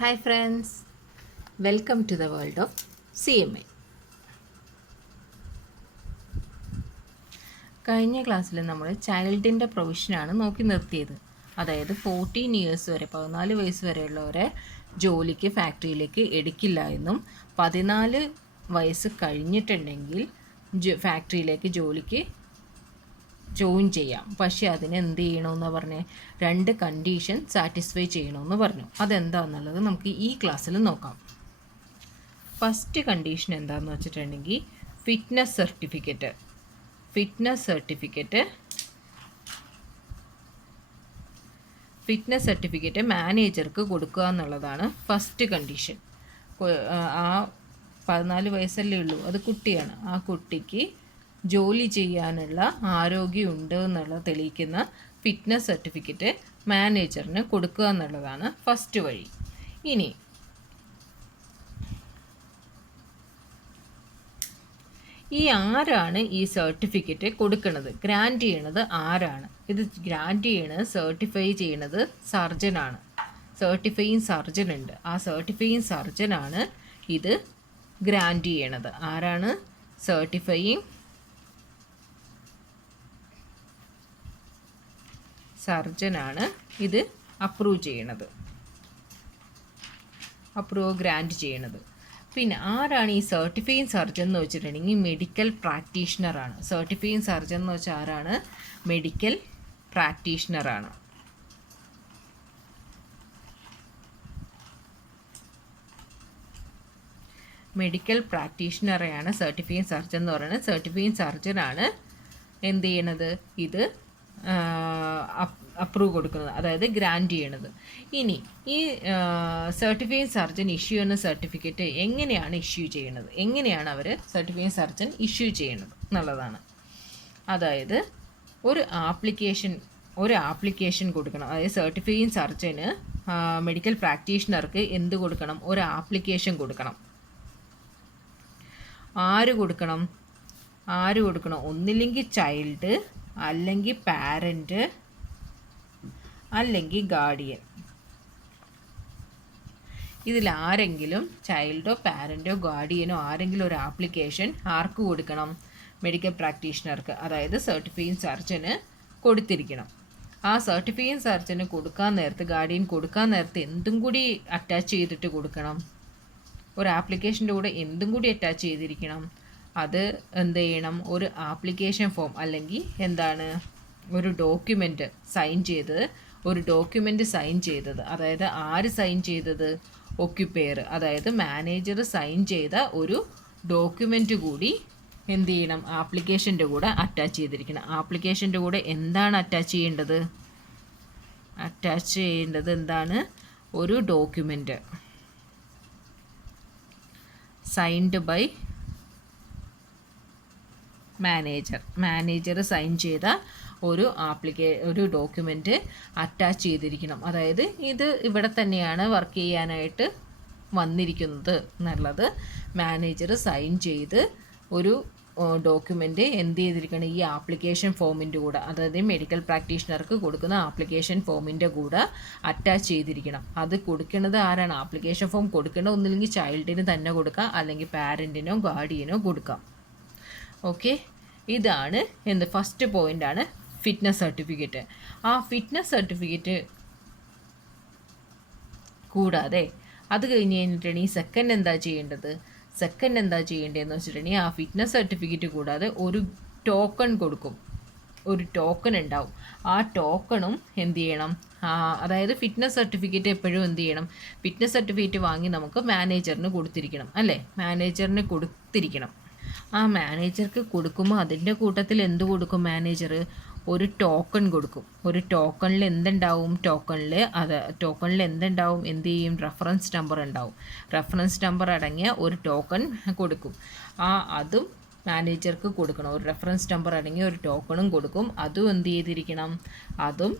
Hi friends, welcome to the world of CMA. കഴിഞ്ഞ ക്ലാസ്സിൽ നമ്മൾ ചൈൽഡിൻ്റെ പ്രൊവിഷനാണ് നോക്കി നിർത്തിയത്. അതായത് 14 ഇയേഴ്സ് വരെ 14 വയസ്സ് വരെയുള്ളവരെ ജോലിക്ക് ഫാക്ടറിയിലേക്ക് എടുക്കില്ല എന്നും 14 വയസ്സ് കഴിഞ്ഞിട്ടുണ്ടെങ്കിൽ ഫാക്ടറിയിലേക്ക് ജോലിക്ക് ജോയിൻ ചെയ്യാം. പക്ഷേ അതിന് എന്ത് ചെയ്യണമെന്ന് പറഞ്ഞ് 2 കണ്ടീഷൻ സാറ്റിസ്ഫൈ ചെയ്യണമെന്ന് പറഞ്ഞു. അതെന്താണെന്നുള്ളത് നമുക്ക് ഈ ക്ലാസ്സിൽ നോക്കാം. ഫസ്റ്റ് കണ്ടീഷൻ എന്താണെന്ന് വെച്ചിട്ടുണ്ടെങ്കിൽ ഫിറ്റ്നസ് സർട്ടിഫിക്കറ്റ് മാനേജർക്ക് കൊടുക്കുക എന്നുള്ളതാണ് ഫസ്റ്റ് കണ്ടീഷൻ. ആ 14 വയസ്സല്ലേ ഉള്ളൂ, അത് കുട്ടിയാണ്. ആ കുട്ടിക്ക് ജോലി ചെയ്യാനുള്ള ആരോഗ്യമുണ്ട് എന്നുള്ളത് തെളിയിക്കുന്ന ഫിറ്റ്നസ് സർട്ടിഫിക്കറ്റ് മാനേജറിന് കൊടുക്കുക എന്നുള്ളതാണ് ഫസ്റ്റ് വഴി. ഇനി ഈ ആരാണ് ഈ സർട്ടിഫിക്കറ്റ് കൊടുക്കുന്നത്, ഗ്രാൻറ്റ് ചെയ്യണത് ആരാണ്? ഇത് ഗ്രാൻറ്റ് ചെയ്യണത്, സർട്ടിഫൈ ചെയ്യണത് സർജനാണ്. സർട്ടിഫയിങ് സർജൻ ഉണ്ട്. ആ സർട്ടിഫയിങ് സർജനാണ് ഇത് ഗ്രാൻറ്റ് ചെയ്യണത്. ആരാണ്? സർട്ടിഫയിങ് സർജനാണ് ഇത് ഗ്രാൻറ്റ് ചെയ്യണത്. പിന്നെ ആരാണ് ഈ സർട്ടിഫയിങ് സർജൻ എന്ന് വെച്ചിട്ടുണ്ടെങ്കിൽ മെഡിക്കൽ പ്രാക്ടീഷണറാണ്. സർട്ടിഫയിങ് സർജൻ എന്ന് വെച്ചാൽ ആരാണ്? മെഡിക്കൽ പ്രാക്ടീഷണറാണ്. മെഡിക്കൽ പ്രാക്ടീഷണറെയാണ് സർട്ടിഫയിങ് സർജൻ എന്ന് പറയുന്നത്. സർട്ടിഫയിങ് സർജനാണ് എന്ത് ചെയ്യണത്? ഇത് അപ്രൂവ് കൊടുക്കുന്നത്, അതായത് ഗ്രാൻറ്റ് ചെയ്യണത്. ഇനി ഈ സർട്ടിഫയിങ് സർജൻ ഇഷ്യൂ ചെയ്യുന്ന സർട്ടിഫിക്കറ്റ് എങ്ങനെയാണ് ഇഷ്യൂ ചെയ്യണത്, എങ്ങനെയാണ് അവർ സർട്ടിഫയിങ് സർജൻ ഇഷ്യൂ ചെയ്യണത് എന്നുള്ളതാണ്. അതായത് ഒരു ആപ്ലിക്കേഷൻ കൊടുക്കണം. അതായത് സർട്ടിഫയിങ് സർജന് മെഡിക്കൽ പ്രാക്ടീഷണർക്ക് എന്ത് കൊടുക്കണം? ഒരു ആപ്ലിക്കേഷൻ കൊടുക്കണം. ആര് കൊടുക്കണം? ഒന്നില്ലെങ്കിൽ ചൈൽഡ്, അല്ലെങ്കിൽ പാരൻറ്റ്, അല്ലെങ്കിൽ ഗാർഡിയൻ. ഇതിലാരെങ്കിലും ചൈൽഡോ പാരൻറ്റോ ഗാർഡിയനോ ആരെങ്കിലും ഒരു ആപ്ലിക്കേഷൻ ആർക്ക് കൊടുക്കണം? മെഡിക്കൽ പ്രാക്ടീഷണർക്ക്, അതായത് സർട്ടിഫയിങ് സർജന് കൊടുത്തിരിക്കണം. ആ സർട്ടിഫയിങ് സർജന് കൊടുക്കാൻ നേരത്ത്, ഗാർഡിയൻ കൊടുക്കാൻ നേരത്ത് എന്തും കൂടി അറ്റാച്ച് ചെയ്തിട്ട് കൊടുക്കണം? ഒരു ആപ്ലിക്കേഷൻ്റെ കൂടെ എന്തും കൂടി അറ്റാച്ച് ചെയ്തിരിക്കണം. അത് എന്ത് ചെയ്യണം? ഒരു ആപ്ലിക്കേഷൻ ഫോം, അല്ലെങ്കിൽ എന്താണ്, ഒരു ഡോക്യുമെൻ്റ് സൈൻ ചെയ്തത്. അതായത് ആര് സൈൻ ചെയ്തത്? ഒക്യുപ്പയർ, അതായത് മാനേജർ സൈൻ ചെയ്ത ഒരു ഡോക്യുമെൻ്റ് കൂടി എന്ത് ചെയ്യണം? ആപ്ലിക്കേഷൻ്റെ കൂടെ അറ്റാച്ച് ചെയ്തിരിക്കണം. ആപ്ലിക്കേഷൻ്റെ കൂടെ എന്താണ് അറ്റാച്ച് ചെയ്യേണ്ടത്? എന്താണ്? ഒരു document signed by manager sign ചെയ്ത ഒരു ഡോക്യുമെൻ്റ് അറ്റാച്ച് ചെയ്തിരിക്കണം. അതായത് ഇത് ഇവിടെ തന്നെയാണ് വർക്ക് ചെയ്യാനായിട്ട് വന്നിരിക്കുന്നത് എന്നുള്ളത് മാനേജർ സൈൻ ചെയ്ത് ഒരു ഡോക്യുമെൻ്റ് എന്ത് ചെയ്തിരിക്കണം? ഈ ആപ്ലിക്കേഷൻ ഫോമിൻ്റെ കൂടെ, അതായത് മെഡിക്കൽ പ്രാക്ടീഷണർക്ക് കൊടുക്കുന്ന ആപ്ലിക്കേഷൻ ഫോമിൻ്റെ കൂടെ അറ്റാച്ച് ചെയ്തിരിക്കണം. അത് കൊടുക്കുന്നത് ആരാണ്? ആപ്ലിക്കേഷൻ ഫോം കൊടുക്കേണ്ടത് ഒന്നില്ലെങ്കിൽ ചൈൽഡിന് തന്നെ കൊടുക്കാം, അല്ലെങ്കിൽ പാരൻറ്റിനോ ഗാർഡിയനോ കൊടുക്കാം. ഓക്കെ, ഇതാണ് ഫസ്റ്റ് പോയിൻ്റാണ് ഫിറ്റ്നസ് സർട്ടിഫിക്കറ്റ്. ആ ഫിറ്റ്നസ് സർട്ടിഫിക്കറ്റ് കൂടാതെ അത് കഴിഞ്ഞ് കഴിഞ്ഞിട്ടുണ്ടെങ്കിൽ ഈ സെക്കൻഡ് എന്താ ചെയ്യേണ്ടതെന്ന് വെച്ചിട്ടുണ്ടെങ്കിൽ ആ ഫിറ്റ്നസ് സർട്ടിഫിക്കറ്റ് കൂടാതെ ഒരു ടോക്കൺ കൊടുക്കും. ഒരു ടോക്കൺ ഉണ്ടാവും. ആ ടോക്കണും എന്ത് ചെയ്യണം? അതായത് ഫിറ്റ്നസ് സർട്ടിഫിക്കറ്റ് എപ്പോഴും എന്ത് ചെയ്യണം? ഫിറ്റ്നസ് സർട്ടിഫിക്കറ്റ് വാങ്ങി നമുക്ക് മാനേജറിന് കൊടുത്തിരിക്കണം, അല്ലേ? മാനേജറിന് കൊടുത്തിരിക്കണം. ആ മാനേജർക്ക് കൊടുക്കുമ്പോൾ അതിൻ്റെ കൂട്ടത്തിൽ എന്ത് കൊടുക്കും? മാനേജർ ഒരു ടോക്കൺ കൊടുക്കും. ഒരു ടോക്കണിൽ എന്തുണ്ടാവും? ടോക്കണിൽ എന്തുണ്ടാവും? എന്ത് ചെയ്യും? റെഫറൻസ് നമ്പർ ഉണ്ടാവും. റെഫറൻസ് നമ്പർ അടങ്ങിയ ഒരു ടോക്കൺ കൊടുക്കും. അതും മാനേജർക്ക് കൊടുക്കണം. ഒരു റെഫറൻസ് നമ്പർ അടങ്ങിയ ഒരു ടോക്കണും കൊടുക്കും. അതും എന്ത് ചെയ്തിരിക്കണം? അതും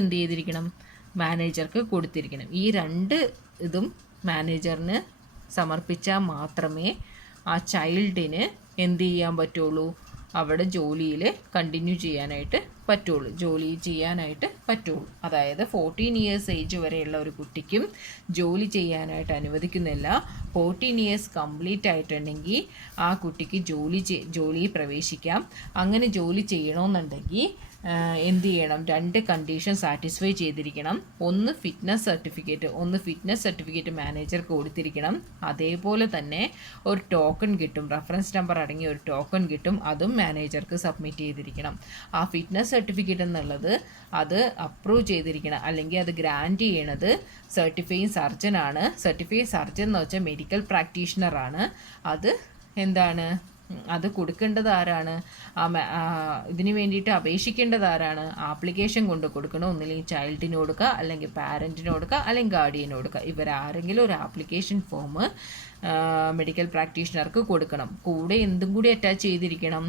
എന്ത് ചെയ്തിരിക്കണം? മാനേജർക്ക് കൊടുത്തിരിക്കണം. ഈ 2 ഇതും മാനേജറിന് സമർപ്പിച്ചാൽ മാത്രമേ ആ ചൈൽഡിന് എന്ത് ചെയ്യാൻ പറ്റുള്ളൂ? അവിടെ ജോലിയിൽ കണ്ടിന്യൂ ചെയ്യാനായിട്ട് പറ്റുള്ളൂ. അതായത് 14 ഇയേഴ്സ് ഏജ് വരെയുള്ള ഒരു കുട്ടിക്കും ജോലി ചെയ്യാനായിട്ട് അനുവദിക്കുന്നില്ല. 14 ഇയേഴ്സ് കംപ്ലീറ്റ് ആയിട്ടുണ്ടെങ്കിൽ ആ കുട്ടിക്ക് ജോലിയിൽ പ്രവേശിക്കാം. അങ്ങനെ ജോലി ചെയ്യണമെന്നുണ്ടെങ്കിൽ എന്ത് ചെയ്യണം? 2 കണ്ടീഷൻ സാറ്റിസ്ഫൈ ചെയ്തിരിക്കണം. ഒന്ന് ഫിറ്റ്നസ് സർട്ടിഫിക്കറ്റ് മാനേജർക്ക് കൊടുത്തിരിക്കണം. അതേപോലെ തന്നെ ഒരു ടോക്കൺ കിട്ടും, റെഫറൻസ് നമ്പർ അടങ്ങിയ ഒരു ടോക്കൺ കിട്ടും, അതും മാനേജർക്ക് സബ്മിറ്റ് ചെയ്തിരിക്കണം. ആ ഫിറ്റ്നസ് സർട്ടിഫിക്കറ്റ് എന്നുള്ളത് അത് അപ്രൂവ് ചെയ്തിരിക്കണം, അല്ലെങ്കിൽ അത് ഗ്രാൻറ്റ് ചെയ്യണത് സർട്ടിഫൈഡ് സർജൻ എന്ന് വെച്ചാൽ മെഡിക്കൽ പ്രാക്ടീഷണറാണ്. അത് എന്താണ്? അത് കൊടുക്കേണ്ടത് ആരാണ്? ഇതിന് വേണ്ടിയിട്ട് അപേക്ഷിക്കേണ്ടത് ആരാണ്? ആപ്ലിക്കേഷൻ കൊണ്ട് കൊടുക്കണം. ഒന്നില്ലെങ്കിൽ ചൈൽഡിന് കൊടുക്കുക, അല്ലെങ്കിൽ പാരൻറ്റിന് കൊടുക്കുക, അല്ലെങ്കിൽ ഗാർഡിയന് കൊടുക്കുക. ഇവരാരെങ്കിലും ഒരു ആപ്ലിക്കേഷൻ ഫോം മെഡിക്കൽ പ്രാക്ടീഷണർക്ക് കൊടുക്കണം. കൂടെ എന്തും കൂടി അറ്റാച്ച് ചെയ്തിരിക്കണം?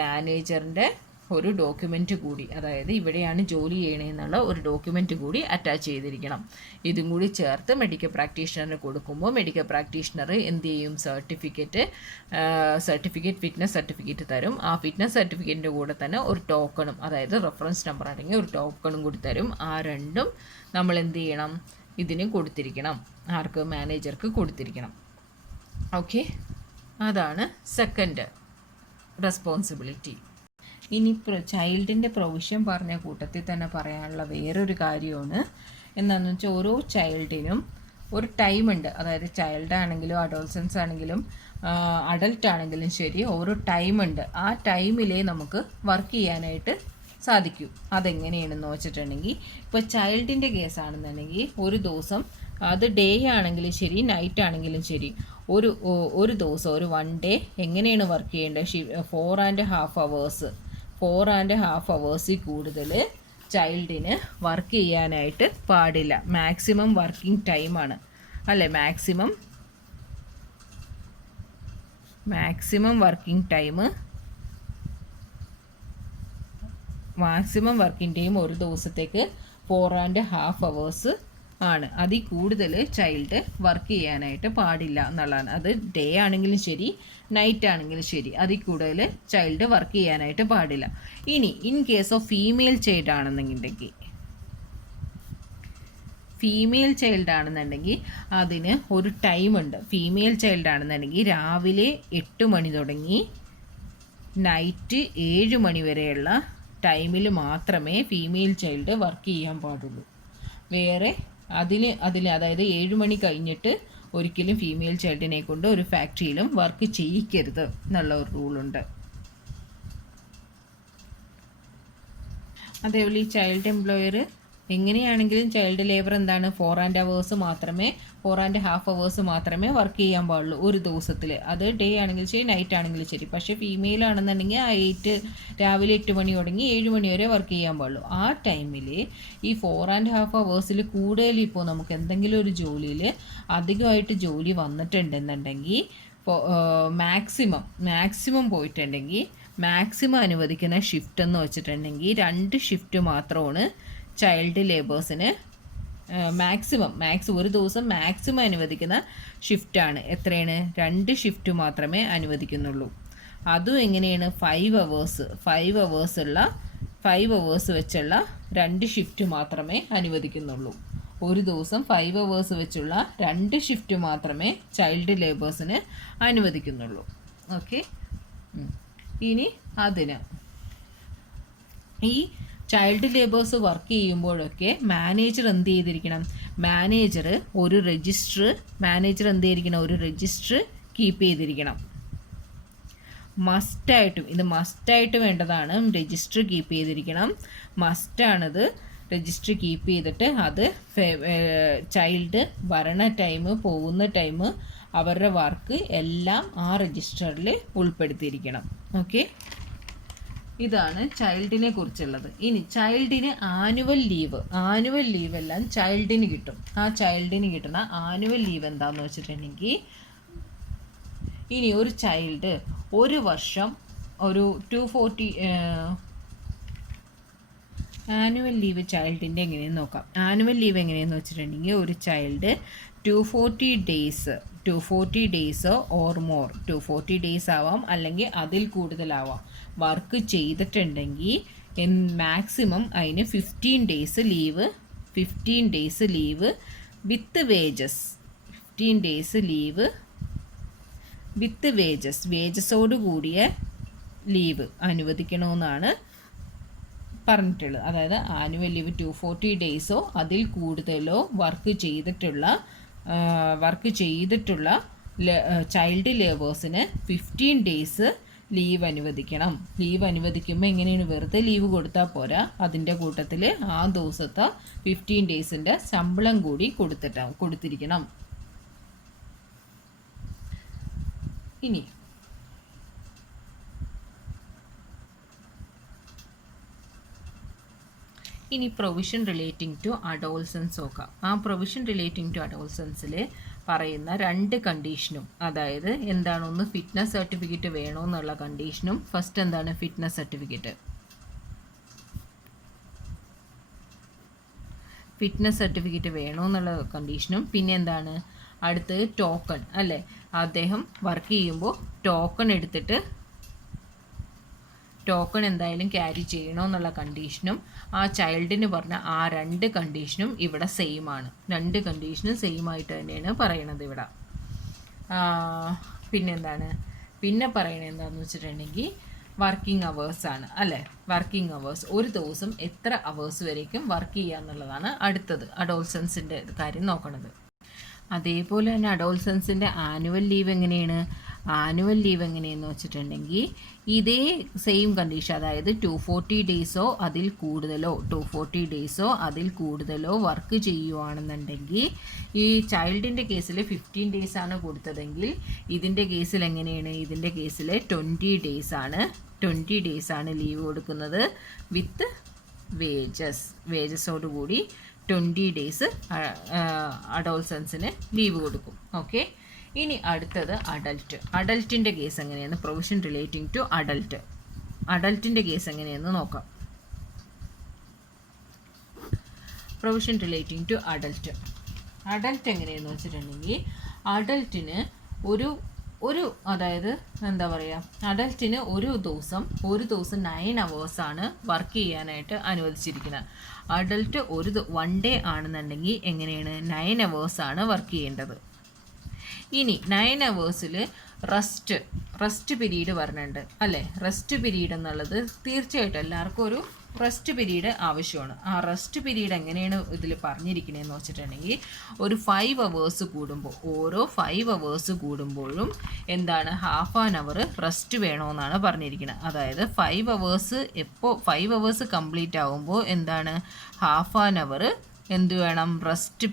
മാനേജറിൻ്റെ ഒരു ഡോക്യുമെൻറ്റ് കൂടി, അതായത് ഇവിടെയാണ് ജോലി ചെയ്യണമെന്നുള്ള ഒരു ഡോക്യുമെൻറ്റ് കൂടി അറ്റാച്ച് ചെയ്തിരിക്കണം. ഇതും കൂടി ചേർത്ത് മെഡിക്കൽ പ്രാക്ടീഷണറിന് കൊടുക്കുമ്പോൾ മെഡിക്കൽ പ്രാക്ടീഷണർ എന്ത് ചെയ്യും? ഫിറ്റ്നസ് സർട്ടിഫിക്കറ്റ് തരും. ആ ഫിറ്റ്നസ് സർട്ടിഫിക്കറ്റിൻ്റെ കൂടെ തന്നെ ഒരു ടോക്കണും, അതായത് റെഫറൻസ് നമ്പർ അടങ്ങിയ ഒരു ടോക്കണും കൂടി തരും. ആ രണ്ടും നമ്മൾ എന്ത് ചെയ്യണം? ഇതിന് കൊടുത്തിരിക്കണം. ആർക്ക്? മാനേജർക്ക് കൊടുത്തിരിക്കണം. ഓക്കെ, അതാണ് സെക്കൻഡ് റെസ്പോൺസിബിലിറ്റി. ഇനി ചൈൽഡിൻ്റെ പ്രൊവിഷൻ പറഞ്ഞ കൂട്ടത്തിൽ തന്നെ പറയാനുള്ള വേറൊരു കാര്യമാണ് എന്താണെന്ന് വെച്ചാൽ, ഓരോ ചൈൽഡിനും ഒരു ടൈമുണ്ട്. അതായത് ചൈൽഡ് ആണെങ്കിലും അഡോൾസൻസ് ആണെങ്കിലും അഡൽട്ട് ആണെങ്കിലും ശരി, ഓരോ ടൈമുണ്ട്. ആ ടൈമിലേ നമുക്ക് വർക്ക് ചെയ്യാനായിട്ട് സാധിക്കും. അതെങ്ങനെയാണെന്ന് വെച്ചിട്ടുണ്ടെങ്കിൽ, ഇപ്പോൾ ചൈൽഡിൻ്റെ കേസാണെന്നുണ്ടെങ്കിൽ ഒരു ദിവസം, അത് ഡേ ആണെങ്കിലും ശരി നൈറ്റ് ആണെങ്കിലും ശരി, ഒരു ദിവസം ഒരു 1 ഡേ എങ്ങനെയാണ് വർക്ക് ചെയ്യേണ്ടത്? 4.5 hours കൂടുതൽ ചൈൽഡിന് വർക്ക് ചെയ്യാനായിട്ട് പാടില്ല. മാക്സിമം വർക്കിംഗ് ടൈമാണ് അല്ലേ? മാക്സിമം വർക്കിംഗ് ടൈം ഒരു ദിവസത്തേക്ക് 4.5 hours ആണ്. അതിൽ കൂടുതൽ ചൈൽഡ് വർക്ക് ചെയ്യാനായിട്ട് പാടില്ല എന്നുള്ളതാണ്. അത് ഡേ ആണെങ്കിലും ശരി നൈറ്റ് ആണെങ്കിലും ശരി, അതിൽ കൂടുതൽ ചൈൽഡ് വർക്ക് ചെയ്യാനായിട്ട് പാടില്ല. ഇനി in case of female child ആണെന്നുണ്ടെങ്കിൽ അതിന് ഒരു ടൈമുണ്ട്. ഫീമെയിൽ ചൈൽഡ് ആണെന്നുണ്ടെങ്കിൽ രാവിലെ 8 മണി തുടങ്ങി നൈറ്റ് 7 മണി വരെയുള്ള ടൈമിൽ മാത്രമേ ഫീമെയിൽ ചൈൽഡ് വർക്ക് ചെയ്യാൻ പാടുള്ളൂ. വേറെ അതായത് 7 മണി കഴിഞ്ഞിട്ട് ഒരിക്കലും ഫീമെയിൽ ചൈൽഡിനെ കൊണ്ട് ഒരു ഫാക്ടറിയിലും വർക്ക് ചെയ്യിക്കരുത് എന്നുള്ള ഒരു റൂളുണ്ട്. അതേപോലെ ഈ ചൈൽഡ് എംപ്ലോയർ എങ്ങനെയാണെങ്കിലും ചൈൽഡ് ലേബർ എന്താണ്? 4.5 hours മാത്രമേ വർക്ക് ചെയ്യാൻ പാടുള്ളൂ ഒരു ദിവസത്തിൽ. അത് ഡേ ആണെങ്കിലും ശരി നൈറ്റ് ആണെങ്കിലും ശരി. പക്ഷേ ഫീമെയിൽ ആണെന്നുണ്ടെങ്കിൽ രാവിലെ 8 മണി തുടങ്ങി 7 മണി വരെ വർക്ക് ചെയ്യാൻ പാടുള്ളൂ. ആ ടൈമിൽ ഈ 4.5 hours കൂടുതൽ ഇപ്പോൾ നമുക്ക് എന്തെങ്കിലും ഒരു ജോലിയിൽ അധികമായിട്ട് ജോലി വന്നിട്ടുണ്ടെന്നുണ്ടെങ്കിൽ, മാക്സിമം പോയിട്ടുണ്ടെങ്കിൽ, മാക്സിമം അനുവദിക്കുന്ന ഷിഫ്റ്റ് എന്ന് വെച്ചിട്ടുണ്ടെങ്കിൽ 2 ഷിഫ്റ്റ് മാത്രമാണ് ചൈൽഡ് ലേബേഴ്സിന് ഒരു ദിവസം മാക്സിമം അനുവദിക്കുന്ന ഷിഫ്റ്റാണ്. എത്രയാണ്? 2 ഷിഫ്റ്റ് മാത്രമേ അനുവദിക്കുന്നുള്ളൂ. അതും എങ്ങനെയാണ്? 5 hours വെച്ചുള്ള 2 ഷിഫ്റ്റ് മാത്രമേ അനുവദിക്കുന്നുള്ളൂ. ഒരു ദിവസം 5 hours വെച്ചുള്ള 2 ഷിഫ്റ്റ് മാത്രമേ ചൈൽഡ് ലേബേഴ്സിന് അനുവദിക്കുന്നുള്ളൂ. ഓക്കെ, ഇനി ഈ ചൈൽഡ് ലേബേഴ്സ് വർക്ക് ചെയ്യുമ്പോഴൊക്കെ മാനേജർ എന്ത് ചെയ്തിരിക്കണം? മാനേജർ ഒരു രജിസ്റ്റർ കീപ്പ് ചെയ്തിരിക്കണം. മസ്റ്റായിട്ട് വേണ്ടതാണ്. രജിസ്റ്റർ കീപ്പ് ചെയ്തിരിക്കണം, മസ്റ്റാണത്. രജിസ്റ്റർ കീപ്പ് ചെയ്തിട്ട് അത് ചൈൽഡ് വരണ ടൈം, പോകുന്ന ടൈം, അവരുടെ വർക്ക് എല്ലാം ആ രജിസ്റ്ററിൽ ഉൾപ്പെടുത്തിയിരിക്കണം. ഓക്കെ, ഇതാണ് ചൈൽഡിനെ കുറിച്ചുള്ളത്. ഇനി ചൈൽഡിന് ആനുവൽ ലീവ് എല്ലാം ചൈൽഡിന് കിട്ടും. ആ ചൈൽഡിന് കിട്ടുന്ന ആനുവൽ ലീവ് എന്താണെന്ന് വെച്ചിട്ടുണ്ടെങ്കിൽ, ഇനി ഒരു ചൈൽഡ് ഒരു വർഷം ഒരു 240 ആനുവൽ ലീവ് ചൈൽഡിൻ്റെ എങ്ങനെയെന്ന് നോക്കാം. ആനുവൽ ലീവ് എങ്ങനെയെന്ന് വെച്ചിട്ടുണ്ടെങ്കിൽ, ഒരു child 240 days or more 240 days ആവാം, അല്ലെങ്കിൽ അതിൽ കൂടുതലാവാം. വർക്ക് ചെയ്തിട്ടുണ്ടെങ്കിൽ മാക്സിമം അതിന് 15 ഡേയ്സ് ലീവ് വിത്ത് വേജസ്. 15 ഡേയ്സ് ലീവ് വിത്ത് വേജസോട് കൂടിയ ലീവ് അനുവദിക്കണമെന്നാണ് പറഞ്ഞിട്ടുള്ളത്. അതായത് ആനുവൽ ലീവ് 240 ഡേയ്സോ അതിൽ കൂടുതലോ വർക്ക് ചെയ്തിട്ടുള്ള ചൈൽഡ് ലേബേഴ്സിന് 15 ഡേയ്സ് ലീവ് അനുവദിക്കണം. ലീവ് അനുവദിക്കുമ്പോൾ എങ്ങനെയാണ്, വെറുതെ ലീവ് കൊടുത്താൽ പോരാ, അതിൻ്റെ കൂട്ടത്തിൽ ആ ദിവസത്തെ 15 ഡേയ്സിൻ്റെ ശമ്പളം കൂടി കൊടുത്തിരിക്കണം. ഇനി പ്രൊവിഷൻ റിലേറ്റിംഗ് ടു അഡോൾസൻസ് നോക്കാം. ആ പ്രൊവിഷൻ റിലേറ്റിംഗ് ടു അഡോൾസൻസിൽ പറയുന്ന 2 കണ്ടീഷനും, അതായത് എന്താണ്, ഒന്ന് ഫിറ്റ്നസ് സർട്ടിഫിക്കറ്റ് വേണമെന്നുള്ള കണ്ടീഷനും. ഫസ്റ്റ് എന്താണ് ഫിറ്റ്നസ് സർട്ടിഫിക്കറ്റ് വേണമെന്നുള്ള കണ്ടീഷനും. പിന്നെ എന്താണ് അടുത്തത്, ടോക്കൺ അല്ലേ, അദ്ദേഹം വർക്ക് ചെയ്യുമ്പോൾ ടോക്കൺ എന്തായാലും ക്യാരി ചെയ്യണമെന്നുള്ള കണ്ടീഷനും. ആ ചൈൽഡിന് പറഞ്ഞ ആ 2 കണ്ടീഷനും ഇവിടെ സെയിം ആണ്. 2 കണ്ടീഷനും സെയിം ആയിട്ട് തന്നെയാണ് പറയണത് ഇവിടെ. പിന്നെ പറയണത് എന്താണെന്ന് വെച്ചിട്ടുണ്ടെങ്കിൽ വർക്കിംഗ് അവേഴ്സാണ് അല്ലേ. വർക്കിംഗ് അവേഴ്സ്, ഒരു ദിവസം എത്ര അവേഴ്സ് വരേക്കും വർക്ക് ചെയ്യുക എന്നുള്ളതാണ് അടുത്തത് അഡോൾസൻസിൻ്റെ കാര്യം നോക്കണത്. അതേപോലെ തന്നെ അഡോൾസൻസിൻ്റെ ആനുവൽ ലീവ് എങ്ങനെയെന്ന് വെച്ചിട്ടുണ്ടെങ്കിൽ ഇതേ സെയിം കണ്ടീഷൻ, അതായത് 240 ഡേയ്സോ അതിൽ കൂടുതലോ വർക്ക് ചെയ്യുവാണെന്നുണ്ടെങ്കിൽ, ഈ ചൈൽഡിൻ്റെ കേസിൽ 15 ഡേയ്സ് ആണ് കൊടുത്തതെങ്കിൽ ഇതിൻ്റെ കേസിൽ എങ്ങനെയാണ്, ഇതിൻ്റെ കേസിൽ 20 ഡേയ്സ് ആണ് ലീവ് കൊടുക്കുന്നത് വിത്ത് വേജസോടുകൂടി 20 ഡേയ്സ് അഡോൾസൻസിന് ലീവ് കൊടുക്കും. ഓക്കെ, ഇനി അടുത്തത് അഡൽട്ടിൻ്റെ കേസ് എങ്ങനെയാണ്, പ്രൊവിഷൻ റിലേറ്റിംഗ് ടു അഡൽട്ടിൻ്റെ കേസ് എങ്ങനെയെന്ന് നോക്കാം. പ്രൊവിഷൻ റിലേറ്റിംഗ് ടു അഡൽട്ട് എങ്ങനെയെന്ന് വെച്ചിട്ടുണ്ടെങ്കിൽ, അഡൽട്ടിന് അതായത് എന്താ പറയുക, അഡൽട്ടിന് ഒരു ദിവസം 9 അവേഴ്സാണ് വർക്ക് ചെയ്യാനായിട്ട് അനുവദിച്ചിരിക്കുന്നത്. അഡൽട്ട് 1 ഡേ ആണെന്നുണ്ടെങ്കിൽ എങ്ങനെയാണ് 9 അവേഴ്സാണ് വർക്ക് ചെയ്യേണ്ടത്. ഇനി 9 അവേഴ്സിൽ റെസ്റ്റ് പീരീഡ് പറഞ്ഞിട്ടുണ്ട് അല്ലേ. റെസ്റ്റ് പീരീഡ് എന്നുള്ളത് തീർച്ചയായിട്ടും എല്ലാവർക്കും ഒരു റെസ്റ്റ് പീരീഡ് ആവശ്യമാണ്. ആ റെസ്റ്റ് പീരീഡ് എങ്ങനെയാണ് ഇതിൽ പറഞ്ഞിരിക്കണതെന്ന് വെച്ചിട്ടുണ്ടെങ്കിൽ, ഒരു 5 അവേഴ്സ് കൂടുമ്പോൾ, ഓരോ 5 അവേഴ്സ് കൂടുമ്പോഴും എന്താണ്, ഹാഫ് ആൻ അവർ റെസ്റ്റ് വേണമെന്നാണ് പറഞ്ഞിരിക്കുന്നത്. അതായത് 5 അവേഴ്സ് കംപ്ലീറ്റ് ആകുമ്പോൾ എന്താണ്, ഹാഫ് ആൻ അവർ എന്ത് വേണം, rest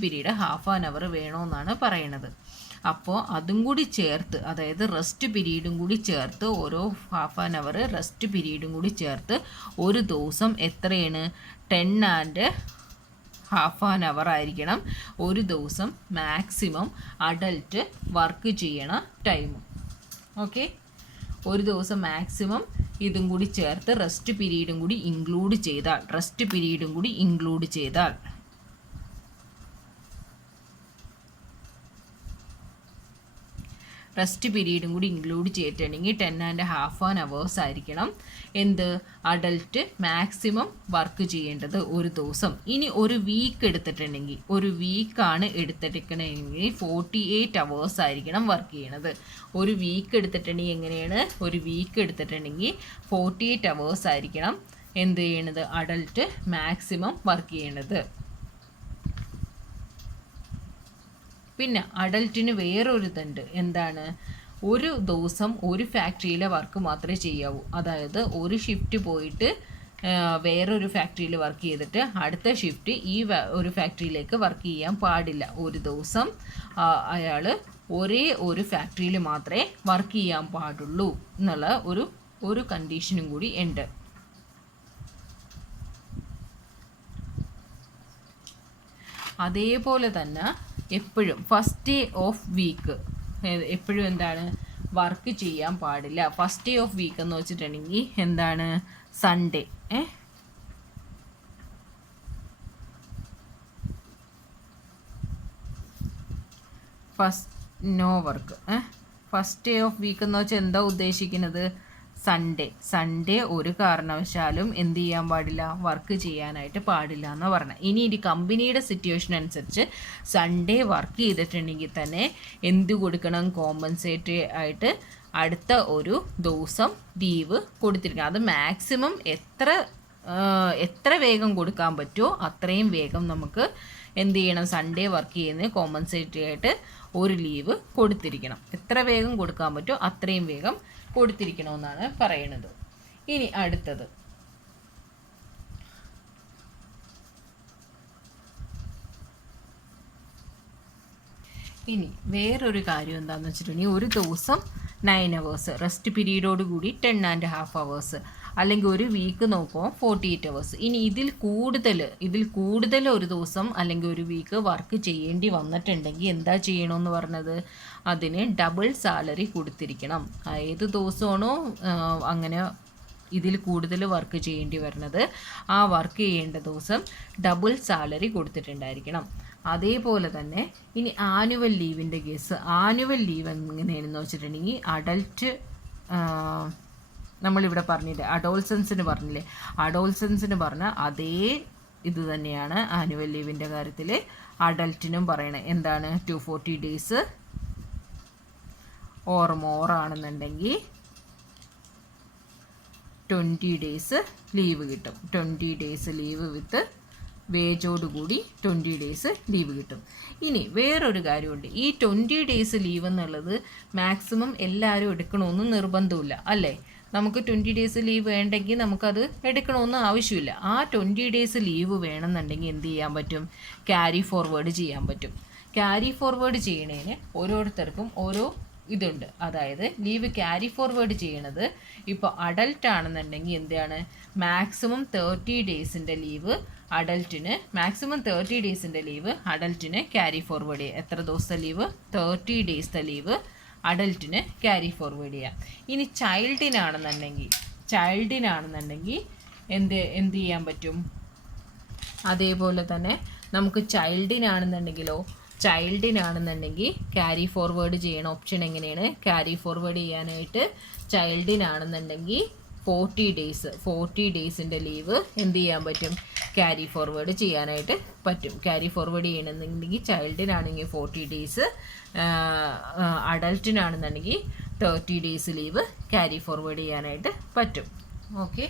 period half an hour വേണമെന്നാണ് പറയണത്. അപ്പോൾ അതും കൂടി ചേർത്ത്, അതായത് റെസ്റ്റ് പീരീഡും കൂടി ചേർത്ത്, ഓരോ ഹാഫ് ആൻ അവർ റെസ്റ്റ് പീരീഡും കൂടി ചേർത്ത് ഒരു ദിവസം എത്രയാണ്, 10.5 അവർ ആയിരിക്കണം ഒരു ദിവസം മാക്സിമം അഡൽട്ട് വർക്ക് ചെയ്യണ ടൈം. ഓക്കെ, ഒരു ദിവസം മാക്സിമം ഇതും കൂടി ചേർത്ത് റെസ്റ്റ് പീരീഡും കൂടി ഇൻക്ലൂഡ് ചെയ്താൽ റെസ്റ്റ് പീരീഡും കൂടി ഇൻക്ലൂഡ് ചെയ്തിട്ടുണ്ടെങ്കിൽ 10.5 അവേഴ്സ് ആയിരിക്കണം അഡൽട്ട് മാക്സിമം വർക്ക് ചെയ്യേണ്ടത് ഒരു ദിവസം. ഇനി ഒരു വീക്ക് എടുത്തിട്ടുണ്ടെങ്കിൽ, ഒരു വീക്കാണ് എടുത്തിട്ടുണ്ടെങ്കിൽ 48 അവേഴ്സ് ആയിരിക്കണം വർക്ക് ചെയ്യണത്. ഒരു വീക്ക് എടുത്തിട്ടുണ്ടെങ്കിൽ എങ്ങനെയാണ്, 48 അവേഴ്സ് ആയിരിക്കണം ചെയ്യണത്, അഡൽട്ട് മാക്സിമം വർക്ക് ചെയ്യേണ്ടത്. പിന്നെ അഡൽട്ടിന് വേറൊരു ഇതുണ്ട്, ഒരു ദിവസം ഒരു ഫാക്ടറിയിലെ വർക്ക് മാത്രമേ ചെയ്യാവൂ. അതായത് ഒരു ഷിഫ്റ്റ് പോയിട്ട് വേറൊരു ഫാക്ടറിയിൽ വർക്ക് ചെയ്തിട്ട് അടുത്ത ഷിഫ്റ്റ് ഈ ഒരു ഫാക്ടറിയിലേക്ക് വർക്ക് ചെയ്യാൻ പാടില്ല. ഒരു ദിവസം അയാൾ ഒരേ ഒരു ഫാക്ടറിയിൽ മാത്രമേ വർക്ക് ചെയ്യാൻ പാടുള്ളൂ എന്നുള്ള ഒരു കണ്ടീഷനും കൂടി ഉണ്ട്. അതേപോലെ തന്നെ എപ്പോഴും ഫസ്റ്റ് ഡേ ഓഫ് വീക്ക് എപ്പോഴും വർക്ക് ചെയ്യാൻ പാടില്ല. ഫസ്റ്റ് ഡേ ഓഫ് വീക്ക് എന്ന് വെച്ചിട്ടുണ്ടെങ്കിൽ Sunday. No work. First day of week എന്ന് വെച്ചാൽ എന്താ ഉദ്ദേശിക്കുന്നത്? സൺഡേ ഒരു കാരണവശാലും എന്ത് ചെയ്യാൻ പാടില്ല, വർക്ക് ചെയ്യാനായിട്ട് പാടില്ല എന്ന് പറഞ്ഞത്. ഇനി ഈ കമ്പനിയുടെ സിറ്റുവേഷൻ അനുസരിച്ച് സൺഡേ വർക്ക് ചെയ്തിട്ടുണ്ടെങ്കിൽ തന്നെ എന്ത് കൊടുക്കണം? കോമ്പൻസേറ്ററി ആയിട്ട് അടുത്ത ഒരു ദിവസം ലീവ് കൊടുത്തിരിക്കണം. അത് മാക്സിമം എത്ര വേഗം കൊടുക്കാൻ പറ്റുമോ അത്രയും വേഗം നമുക്ക് എന്ത് ചെയ്യണം? സൺഡേ വർക്ക് ചെയ്യുന്നതിന് കോമ്പൻസേറ്ററി ആയിട്ട് ഒരു ലീവ് കൊടുത്തിരിക്കണം. എത്ര വേഗം കൊടുക്കാൻ പറ്റുമോ അത്രയും വേഗം കൊടുത്തിരിക്കണമെന്നാണ് പറയുന്നത്. ഇനി അടുത്തത്, ഇനി വേറൊരു കാര്യം എന്താണെന്ന് വെച്ചിട്ടുണ്ടെങ്കിൽ ഒരു ദിവസം 9 hours റെസ്റ്റ് പീരീഡോട് കൂടി 10.5 hours, അല്ലെങ്കിൽ ഒരു വീക്ക് നോക്കുമ്പോൾ 48 hours. ഇനി ഇതിൽ കൂടുതൽ ഒരു ദിവസം അല്ലെങ്കിൽ ഒരു വീക്ക് വർക്ക് ചെയ്യേണ്ടി വന്നിട്ടുണ്ടെങ്കിൽ എന്താ ചെയ്യണമെന്ന് പറഞ്ഞത്? അതിന് ഡബിൾ സാലറി കൊടുത്തിരിക്കണം. ഏത് ദിവസമാണോ അങ്ങനെ ഇതിൽ കൂടുതൽ വർക്ക് ചെയ്യേണ്ടി വരുന്നത് ആ വർക്ക് ചെയ്യേണ്ട ദിവസം ഡബിൾ സാലറി കൊടുത്തിട്ടുണ്ടായിരിക്കണം. അതേപോലെ തന്നെ ഇനി ആനുവൽ ലീവിൻ്റെ കേസ്. ആനുവൽ ലീവ് എങ്ങനെയാണെന്ന് വെച്ചിട്ടുണ്ടെങ്കിൽ അഡൽട്ട് നമ്മളിവിടെ പറഞ്ഞില്ലേ, അഡോൾസൻസിന് പറഞ്ഞില്ലേ, അഡോൾസൻസിന് പറഞ്ഞ അതേ ഇത് തന്നെയാണ് ആനുവൽ ലീവിൻ്റെ കാര്യത്തിൽ അഡൽട്ടിനും പറയണത്. എന്താണ്? 240 days ഓർ മോർ ആണെന്നുണ്ടെങ്കിൽ 20 days ലീവ് കിട്ടും. 20 days ലീവ് വിത്ത് വേജോടുകൂടി 20 days ലീവ് കിട്ടും. ഇനി വേറൊരു കാര്യമുണ്ട്. ഈ 20 days ലീവ് എന്നുള്ളത് മാക്സിമം എല്ലാവരും എടുക്കണമെന്ന് നിർബന്ധമില്ല, അല്ലേ? നമുക്ക് 20 days ലീവ് വേണ്ടെങ്കിൽ നമുക്കത് എടുക്കണമെന്ന് ആവശ്യമില്ല. ആ 20 days ലീവ് വേണമെന്നുണ്ടെങ്കിൽ എന്ത് ചെയ്യാൻ പറ്റും? ക്യാരി ഫോർവേഡ് ചെയ്യാൻ പറ്റും. ക്യാരി ഫോർവേഡ് ചെയ്യണതിന് ഓരോരുത്തർക്കും ഓരോ ഇതുണ്ട്. അതായത് ലീവ് ക്യാരി ഫോർവേഡ് ചെയ്യണത് ഇപ്പോൾ അഡൽട്ട് ആണെന്നുണ്ടെങ്കിൽ എന്താണ്? മാക്സിമം 30 days ലീവ് അഡൽട്ടിന്, മാക്സിമം 30 days ലീവ് അഡൽട്ടിന് ക്യാരി ഫോർവേഡ് ചെയ്യുക. എത്ര ദിവസത്തെ ലീവ്? 30 days ലീവ് അഡൽട്ടിന് ക്യാരി ഫോർവേഡ് ചെയ്യാം. ഇനി ചൈൽഡിനാണെന്നുണ്ടെങ്കിൽ എന്ത് ചെയ്യാൻ പറ്റും? അതേപോലെ തന്നെ നമുക്ക് ചൈൽഡിനാണെന്നുണ്ടെങ്കിൽ ക്യാരി ഫോർവേഡ് ചെയ്യണ ഓപ്ഷൻ എങ്ങനെയാണ്? ക്യാരി ഫോർവേഡ് ചെയ്യാനായിട്ട് ചൈൽഡിനാണെന്നുണ്ടെങ്കിൽ 40 days ലീവ് എന്ത് ചെയ്യാൻ പറ്റും? ക്യാരി ഫോർവേഡ് ചെയ്യാനായിട്ട് പറ്റും. ക്യാരി ഫോർവേഡ് ചെയ്യണമെന്നുണ്ടെങ്കിൽ ചൈൽഡിനാണെങ്കിൽ 40 days, അഡൽട്ടിനാണെന്നുണ്ടെങ്കിൽ 30 days leave carry forward ചെയ്യാനായിട്ട് പറ്റും. ഓക്കെ.